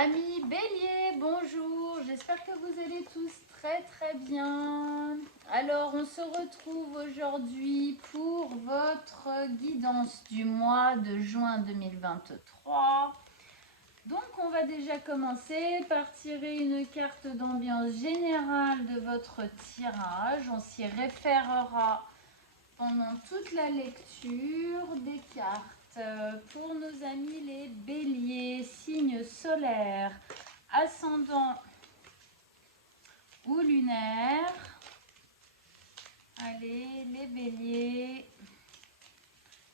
Amis Bélier, bonjour, j'espère que vous allez tous très bien. Alors on se retrouve aujourd'hui pour votre guidance du mois de juin 2023. Donc on va déjà commencer par tirer une carte d'ambiance générale de votre tirage. On s'y référera pendant toute la lecture des cartes. Pour nos amis les béliers, signes solaires, ascendant ou lunaire. Allez, les béliers,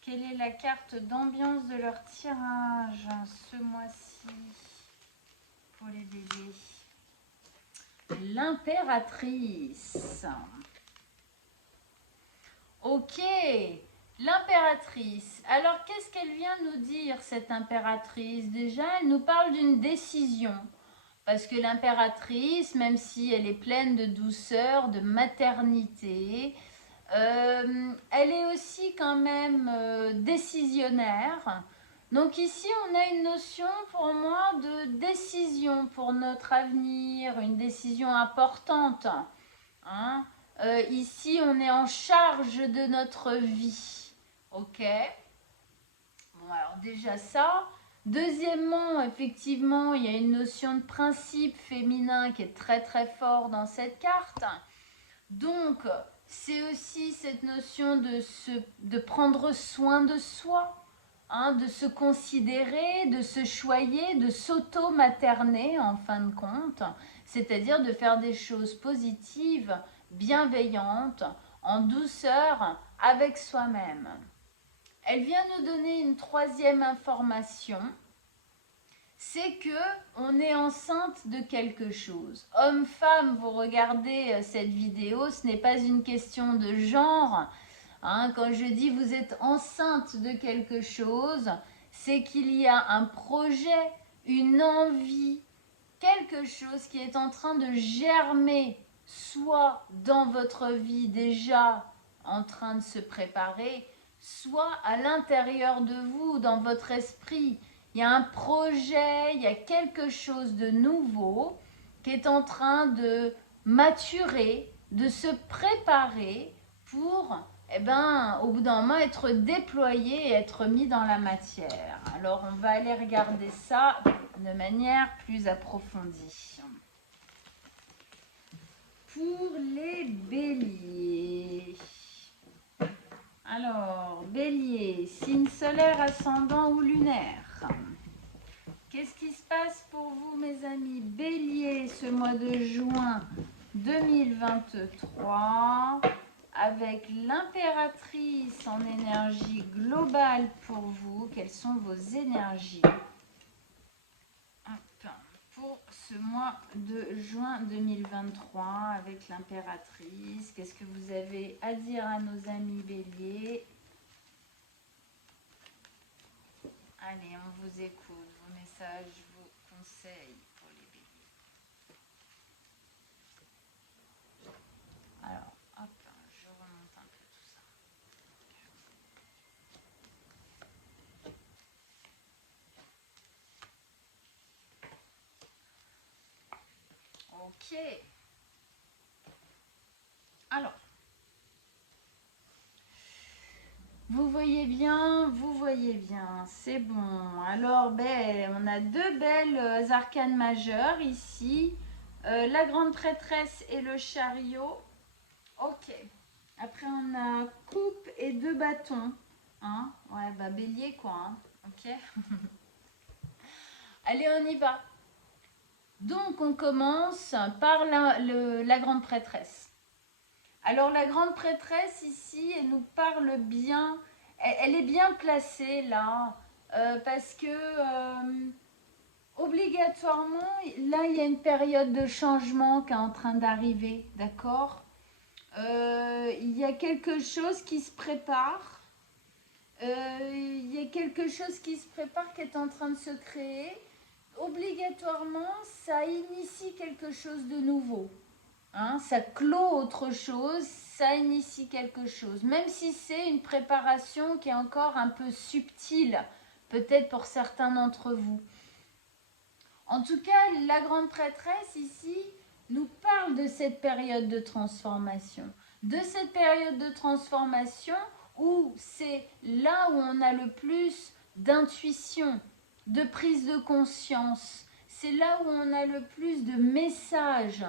quelle est la carte d'ambiance de leur tirage ce mois-ci pour les béliers? L'impératrice. Ok, l'impératrice. Alors, qu'est-ce qu'elle vient nous dire, cette impératrice? Déjà, elle nous parle d'une décision. Parce que l'impératrice, même si elle est pleine de douceur, de maternité, elle est aussi quand même décisionnaire. Donc ici, on a une notion pour moi de décision pour notre avenir, une décision importante. Hein? Ici, on est en charge de notre vie. Ok? Bon, alors déjà ça. Deuxièmement, effectivement, il y a une notion de principe féminin qui est très fort dans cette carte. Donc, c'est aussi cette notion de prendre soin de soi, hein, de se considérer, de se choyer, de s'auto-materner en fin de compte, c'est-à-dire de faire des choses positives, bienveillantes, en douceur avec soi-même. Elle vient nous donner une troisième information, c'est que on est enceinte de quelque chose. Homme, femme, vous regardez cette vidéo, ce n'est pas une question de genre. Hein, quand je dis vous êtes enceinte de quelque chose, c'est qu'il y a un projet, une envie, quelque chose qui est en train de germer, soit dans votre vie déjà en train de se préparer, soit à l'intérieur de vous, dans votre esprit. Il y a un projet, il y a quelque chose de nouveau qui est en train de maturer, de se préparer pour, au bout d'un moment, être déployé et être mis dans la matière. Alors, on va aller regarder ça de manière plus approfondie. Pour les béliers. Alors, bélier, signe solaire, ascendant ou lunaire. Qu'est-ce qui se passe pour vous, mes amis bélier, ce mois de juin 2023, avec l'impératrice en énergie globale pour vous? Quelles sont vos énergies pour ce mois de juin 2023 avec l'impératrice? Qu'est-ce que vous avez à dire à nos amis béliers? Allez, on vous écoute, vos messages, vos conseils pour les béliers. Alors, hop, je remonte un peu tout ça. Ok. Alors, vous voyez bien, c'est bon. Alors, on a deux belles arcanes majeures ici. La grande prêtresse et le chariot. Ok. Après, on a coupe et deux bâtons. Hein? Ouais, bélier quoi. Hein? Ok. Allez, on y va. Donc, on commence par la grande prêtresse. Alors, la grande prêtresse, ici, elle nous parle bien. Elle est bien placée, là, parce que, obligatoirement, là, il y a une période de changement qui est en train d'arriver, d'accord? Il y a quelque chose qui se prépare. Il y a quelque chose qui se prépare, qui est en train de se créer. Obligatoirement, ça initie quelque chose de nouveau. Hein, ça clôt autre chose, ça initie quelque chose. Même si c'est une préparation qui est encore un peu subtile, peut-être pour certains d'entre vous. En tout cas, la grande prêtresse ici nous parle de cette période de transformation. De cette période de transformation où c'est là où on a le plus d'intuition, de prise de conscience. C'est là où on a le plus de messages,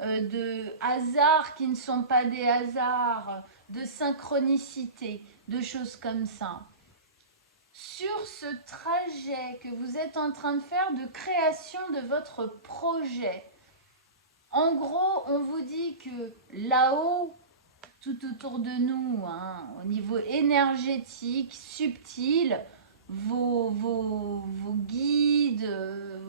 de hasards qui ne sont pas des hasards, de synchronicité, de choses comme ça. Sur ce trajet que vous êtes en train de faire de création de votre projet, en gros, on vous dit que là-haut, tout autour de nous, au niveau énergétique, subtil, vos guides,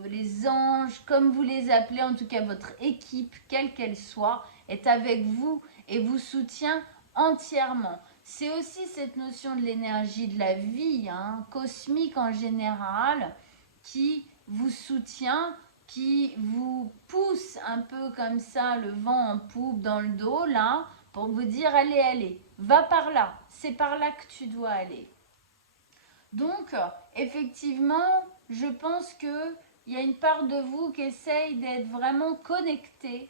les anges, comme vous les appelez, en tout cas votre équipe, quelle qu'elle soit, est avec vous et vous soutient entièrement. C'est aussi cette notion de l'énergie de la vie, cosmique en général, qui vous soutient, qui vous pousse un peu comme ça, le vent en poupe dans le dos, là, pour vous dire allez, allez, va par là, c'est par là que tu dois aller. Donc, effectivement, je pense qu'il y a une part de vous qui essaye d'être vraiment connecté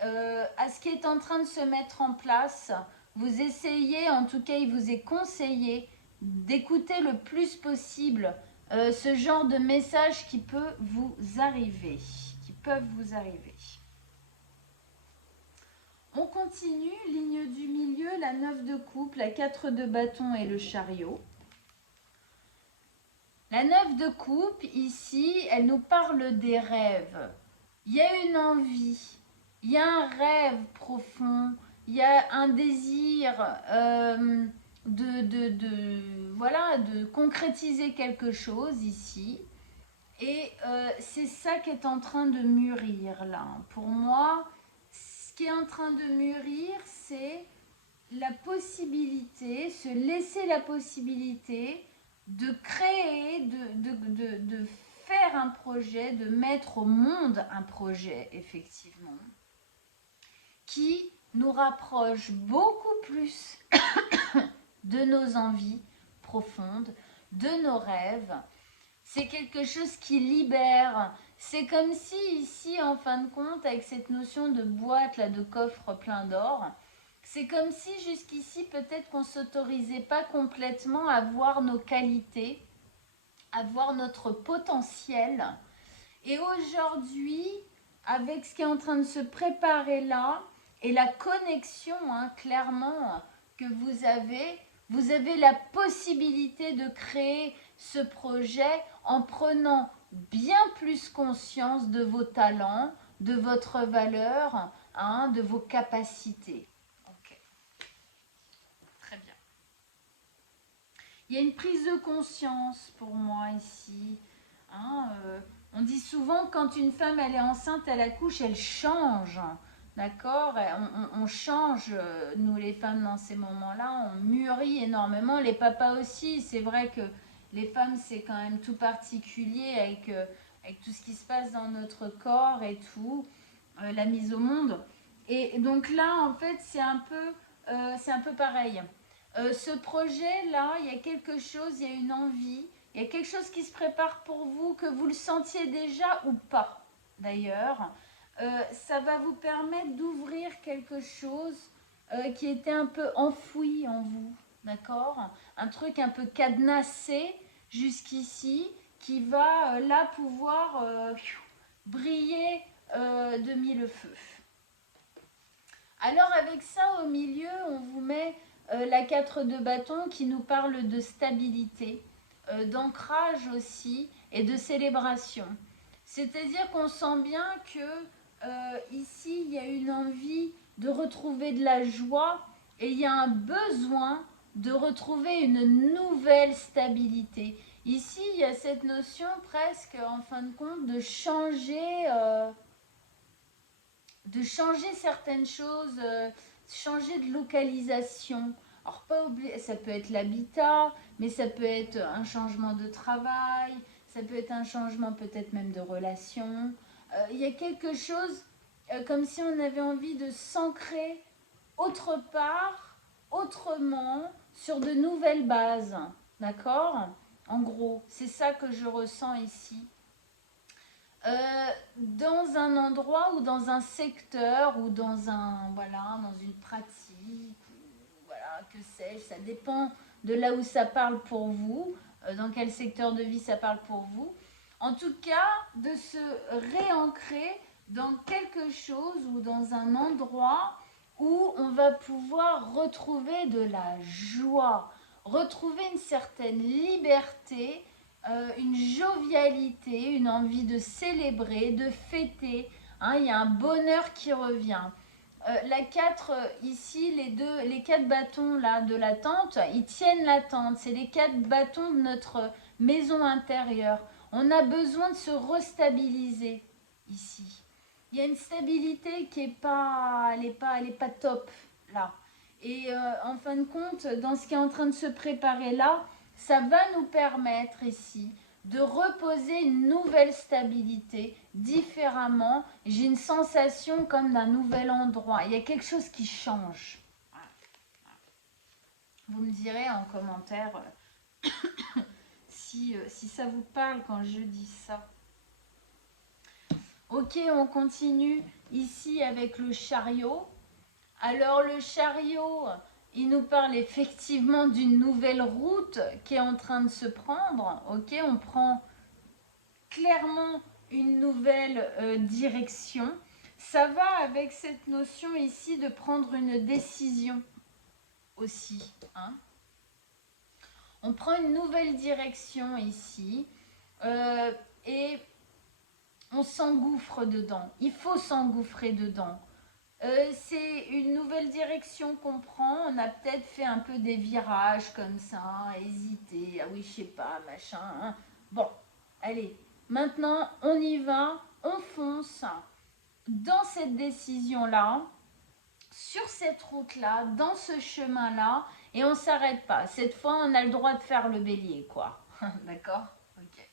à ce qui est en train de se mettre en place. Vous essayez, en tout cas, il vous est conseillé d'écouter le plus possible ce genre de message qui peut vous arriver, qui peuvent vous arriver. On continue, ligne du milieu, la 9 de coupe, la 4 de bâton et le chariot. La 9 de coupe, ici, elle nous parle des rêves. Il y a une envie, il y a un rêve profond, il y a un désir voilà, de concrétiser quelque chose ici. Et c'est ça qui est en train de mûrir là. Pour moi, ce qui est en train de mûrir, c'est la possibilité, se laisser la possibilité de créer, de faire un projet, de mettre au monde un projet, effectivement, qui nous rapproche beaucoup plus de nos envies profondes, de nos rêves. C'est quelque chose qui libère. C'est comme si ici, en fin de compte, avec cette notion de boîte, là, de coffre plein d'or, c'est comme si jusqu'ici, peut-être qu'on ne s'autorisait pas complètement à voir nos qualités, à voir notre potentiel. Et aujourd'hui, avec ce qui est en train de se préparer là, et la connexion, clairement, que vous avez la possibilité de créer ce projet en prenant bien plus conscience de vos talents, de votre valeur, de vos capacités. Ok, très bien. Il y a une prise de conscience pour moi ici. On dit souvent quand une femme elle est enceinte, elle accouche, elle change. D'accord, on change, nous les femmes dans ces moments-là, on mûrit énormément, les papas aussi. C'est vrai que les femmes c'est quand même tout particulier avec tout ce qui se passe dans notre corps et tout, la mise au monde. Et donc là en fait c'est un peu pareil. Ce projet-là, il y a quelque chose, il y a une envie, il y a quelque chose qui se prépare pour vous, que vous le sentiez déjà ou pas d'ailleurs. Ça va vous permettre d'ouvrir quelque chose qui était un peu enfoui en vous, d'accord? Un truc un peu cadenassé jusqu'ici qui va là pouvoir briller de mille feux. Alors avec ça au milieu, on vous met la 4 de bâton qui nous parle de stabilité, d'ancrage aussi et de célébration. C'est-à-dire qu'on sent bien que ici, il y a une envie de retrouver de la joie et il y a un besoin de retrouver une nouvelle stabilité. Ici, il y a cette notion presque, en fin de compte, de changer certaines choses, changer de localisation. Alors pas oublier, ça peut être l'habitat, mais ça peut être un changement de travail, ça peut être un changement peut-être même de relation. Il y a quelque chose comme si on avait envie de s'ancrer autre part, autrement, sur de nouvelles bases. D'accord? En gros, c'est ça que je ressens ici. dans un endroit ou dans un secteur ou dans un voilà dans une pratique, voilà que sais-je, ça dépend de là où ça parle pour vous, dans quel secteur de vie ça parle pour vous. En tout cas, de se réancrer dans quelque chose ou dans un endroit où on va pouvoir retrouver de la joie, retrouver une certaine liberté, une jovialité, une envie de célébrer, de fêter. Hein, il y a un bonheur qui revient. La 4 ici, les 4 bâtons là de la tente, ils tiennent la tente. C'est les 4 bâtons de notre maison intérieure. On a besoin de se restabiliser ici. Il y a une stabilité qui est pas, elle est pas top là. Et en fin de compte, dans ce qui est en train de se préparer là, ça va nous permettre ici de reposer une nouvelle stabilité différemment. J'ai une sensation comme d'un nouvel endroit. Il y a quelque chose qui change. Vous me direz en commentaire si ça vous parle quand je dis ça. Ok, on continue ici avec le chariot. Alors le chariot, il nous parle effectivement d'une nouvelle route qui est en train de se prendre. Ok, on prend clairement une nouvelle direction. Ça va avec cette notion ici de prendre une décision aussi. Hein. On prend une nouvelle direction ici et on s'engouffre dedans. Il faut s'engouffrer dedans. C'est une nouvelle direction qu'on prend. On a peut-être fait un peu des virages comme ça, hésité. Ah oui, je sais pas, machin. Hein. Bon, allez. Maintenant, on y va. On fonce dans cette décision-là, sur cette route-là, dans ce chemin-là. Et on ne s'arrête pas. Cette fois, on a le droit de faire le bélier, quoi. D'accord? Ok.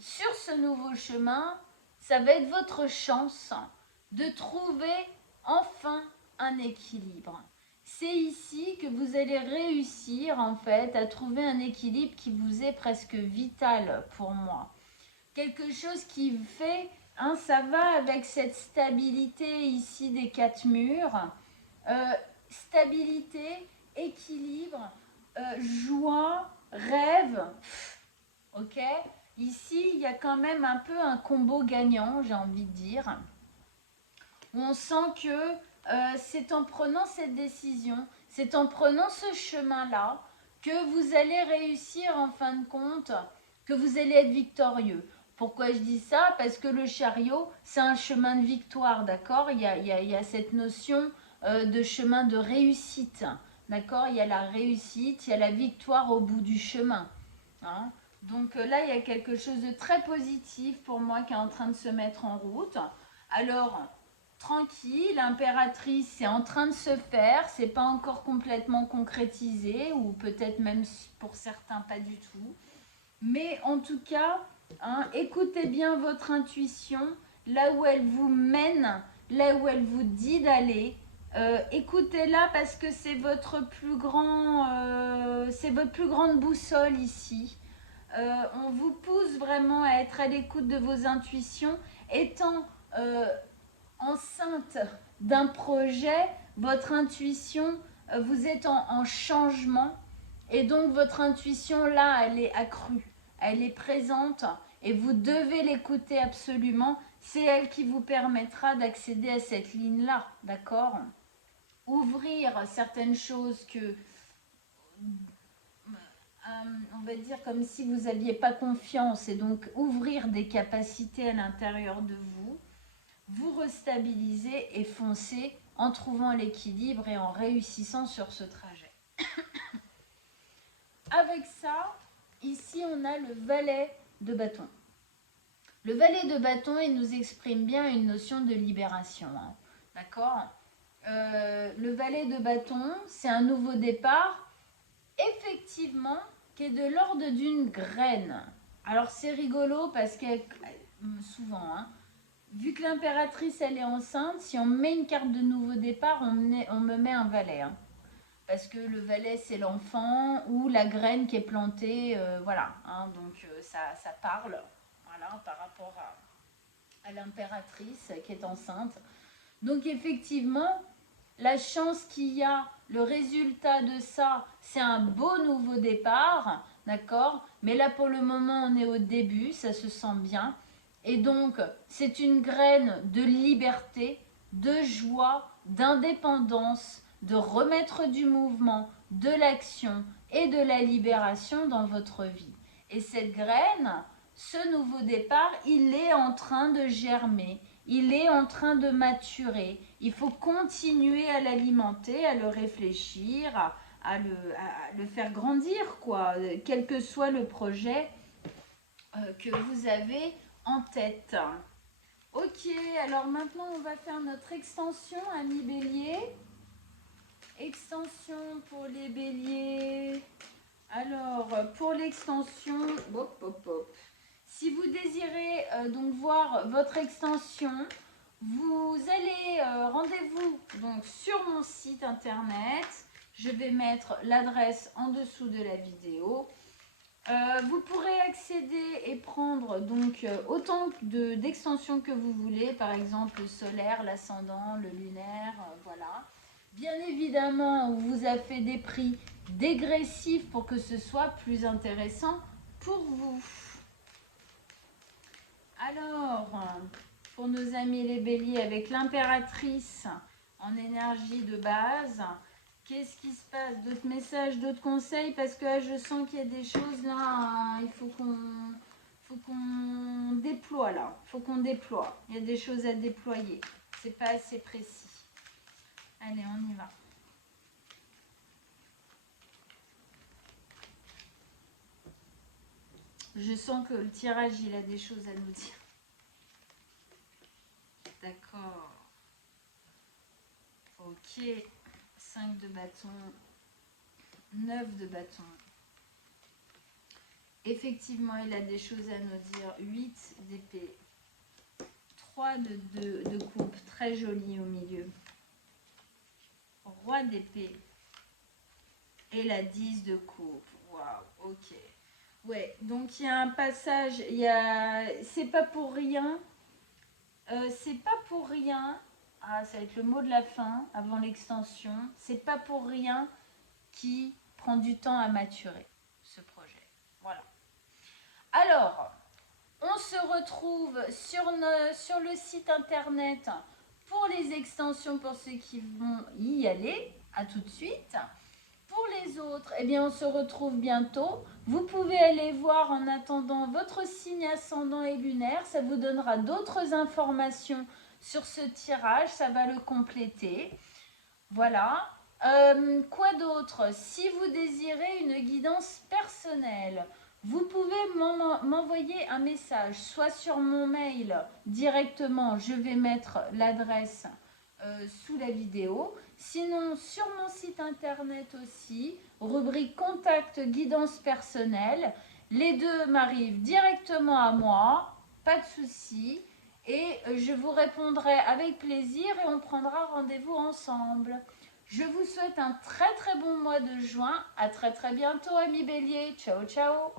Sur ce nouveau chemin, ça va être votre chance de trouver enfin un équilibre. C'est ici que vous allez réussir en fait à trouver un équilibre qui vous est presque vital pour moi. Quelque chose qui fait, hein, ça va avec cette stabilité ici des 4 murs. Stabilité, équilibre, joie, rêve. Ok? Ici, il y a quand même un peu un combo gagnant, j'ai envie de dire. On sent que c'est en prenant cette décision, c'est en prenant ce chemin-là que vous allez réussir en fin de compte, que vous allez être victorieux. Pourquoi je dis ça? Parce que le chariot, c'est un chemin de victoire, d'accord? Il y a cette notion de chemin de réussite, d'accord? Il y a la réussite, il y a la victoire au bout du chemin. Hein? Donc là, il y a quelque chose de très positif pour moi qui est en train de se mettre en route. Alors, tranquille, l'impératrice, c'est en train de se faire, c'est pas encore complètement concrétisé, ou peut-être même pour certains pas du tout. Mais en tout cas, hein, écoutez bien votre intuition, là où elle vous mène, là où elle vous dit d'aller. Écoutez-la parce que c'est votre plus grande boussole ici. On vous pousse vraiment à être à l'écoute de vos intuitions, étant enceinte d'un projet, votre intuition, vous êtes en changement et donc votre intuition là, elle est accrue, elle est présente et vous devez l'écouter absolument. C'est elle qui vous permettra d'accéder à cette ligne-là, d'accord? Ouvrir certaines choses que, on va dire comme si vous n'aviez pas confiance et donc ouvrir des capacités à l'intérieur de vous. Vous restabilisez et foncez en trouvant l'équilibre et en réussissant sur ce trajet. Avec ça, ici on a le valet de bâton. Le valet de bâton, il nous exprime bien une notion de libération. Hein. D'accord? Le valet de bâton, c'est un nouveau départ, effectivement, qui est de l'ordre d'une graine. Alors c'est rigolo parce que souvent, hein, vu que l'impératrice elle est enceinte, si on met une carte de nouveau départ, on me met un valet. Hein. parce que le valet c'est l'enfant ou la graine qui est plantée, voilà, hein, donc ça parle, voilà, par rapport à l'impératrice qui est enceinte. Donc effectivement, la chance qu'il y a, le résultat de ça, c'est un beau nouveau départ, d'accord? Mais là, pour le moment, on est au début, ça se sent bien. Et donc, c'est une graine de liberté, de joie, d'indépendance, de remettre du mouvement, de l'action et de la libération dans votre vie. Et cette graine, ce nouveau départ, il est en train de germer, il est en train de maturer. Il faut continuer à l'alimenter, à le réfléchir, à le faire grandir, quoi, quel que soit le projet que vous avez en tête. Ok, alors maintenant on va faire notre extension, amis bélier. Extension pour les béliers. Alors, pour l'extension, hop, hop, hop. Si vous désirez donc voir votre extension, vous allez, rendez-vous donc sur mon site internet. Je vais mettre l'adresse en dessous de la vidéo. Vous pourrez accéder et prendre donc autant d'extensions que vous voulez, par exemple le solaire, l'ascendant, le lunaire, voilà. Bien évidemment, on vous a fait des prix dégressifs pour que ce soit plus intéressant pour vous. Alors, pour nos amis les béliers, avec l'impératrice en énergie de base, qu'est-ce qui se passe? D'autres messages, d'autres conseils? Parce que là, je sens qu'il y a des choses là, il faut qu'on déploie là. Il faut qu'on déploie. Il y a des choses à déployer. C'est pas assez précis. Allez, on y va. Je sens que le tirage, il a des choses à nous dire. D'accord. Ok. 5 de bâton. 9 de bâton. Effectivement, il a des choses à nous dire. 8 d'épée. 3 de coupe. Très joli au milieu. Roi d'épée. Et la 10 de coupe. Waouh, ok. Ouais, donc il y a un passage, c'est pas pour rien. C'est pas pour rien. Ah, ça va être le mot de la fin avant l'extension. C'est pas pour rien qui prend du temps à maturer ce projet. Voilà. Alors, on se retrouve sur le site internet pour les extensions pour ceux qui vont y aller. À tout de suite. Pour les autres, eh bien, on se retrouve bientôt. Vous pouvez aller voir en attendant votre signe ascendant et lunaire. Ça vous donnera d'autres informations sur ce tirage. Ça va le compléter. Voilà. Quoi d'autre? Si vous désirez une guidance personnelle, vous pouvez m'envoyer un message, soit sur mon mail directement. Je vais mettre l'adresse sous la vidéo. Sinon, sur mon site internet aussi, rubrique contact guidance personnelle. Les deux m'arrivent directement à moi, pas de souci. Et je vous répondrai avec plaisir et on prendra rendez-vous ensemble. Je vous souhaite un très très bon mois de juin. À très très bientôt, amis béliers. Ciao, ciao.